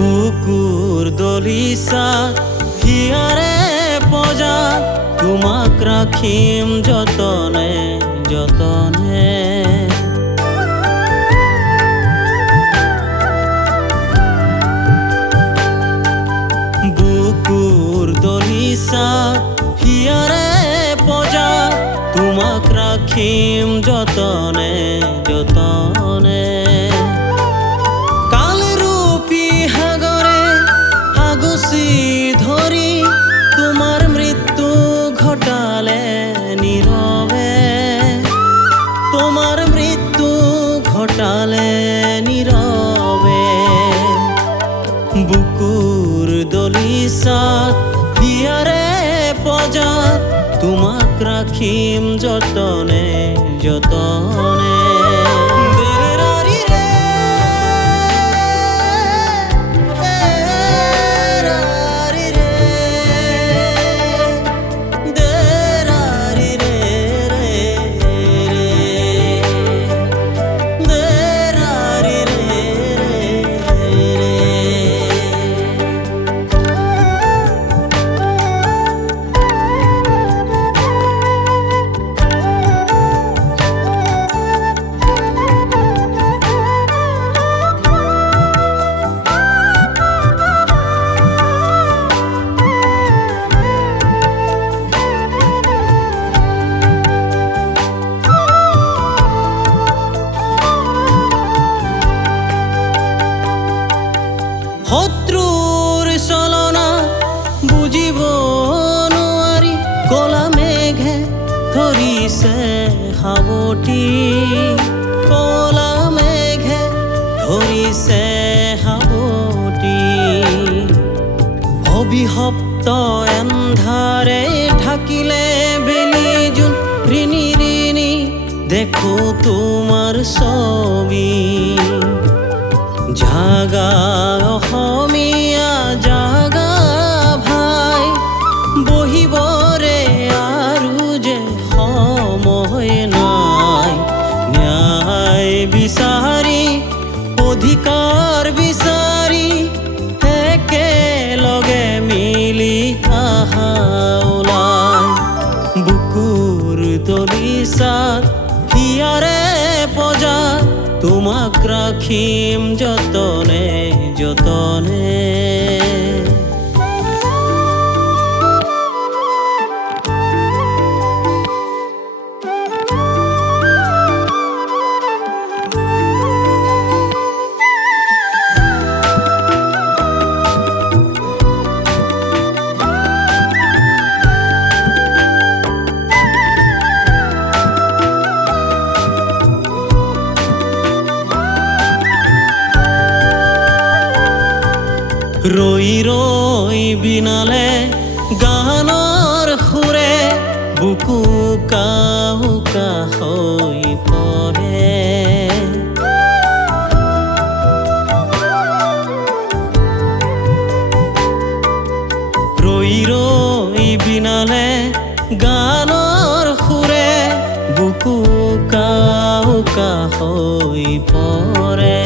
বুকুর দলিসা হিয়ারে পজা তোমাক রাখিম যতনে যতনে। বুকুর দলিসা হিয়ারে পজা তোমাক রাখিম যতনে যতনে। ধরি তোমার মৃত্যু ঘটালে নীরবে, তোমার মৃত্যু ঘটালে নীরবে। বুকুর দলিসা হিয়ারে পজা তোমাক রাখিম যতনে যতনে। শত্রুর চলনা বুজিব নোৱাৰি কলা মেঘে ধৰিছে সাৱটি, কলা মেঘে ধৰিছে সাৱটি। অবিভক্ত এন্ধাৰে ঢাকিলে বেলি জোন ঋণী ঋণী দেখো তোমাৰ ছবি। জাগা অসমীয়া জাগা ভাই বহিবৰে আৰু যে সময় নাই। ন্যায় বিচাৰি অধিকাৰ বিচাৰি একেলগে মিলি আহা ওলাই। বুকুৰ দলিচাত হিয়াৰে পজা তোমাক ৰাখিম যতনে যতনে। ৰৈ ৰৈ বিনালে গানৰ সুৰে বুকু কাহুকা হৈ পৰে। ৰৈ ৰৈ বিনালে গানৰ সুৰে বুকু কাহুকা হৈ পৰে।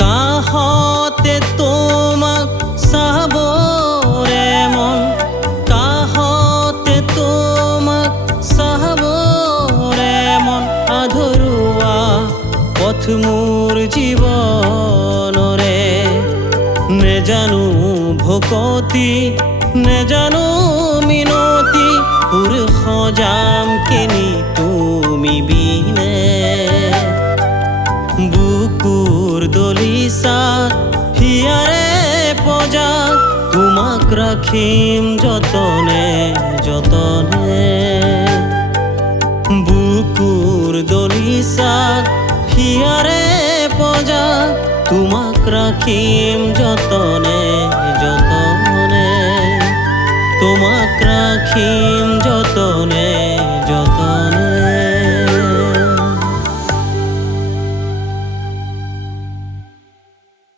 কাষতে তোমাক চাবৰে মন, কাষতে তোমাক চাবৰে মন। আধৰুৱা পথ মোৰ জীৱনৰে নেজানো ভকতি নেজানো মিনতি। সুৰ সজাম কেনি তুমি বিনে। বুকুৰ দলিচা হিয়াৰে পজা তোমাক ৰাখিম যতনে যতনে। বুকুৰ দলিচা হিয়াৰে পজা তোমাক ৰাখিম যতনে যতনে, তোমাক ৰাখিম যতনে যতনে।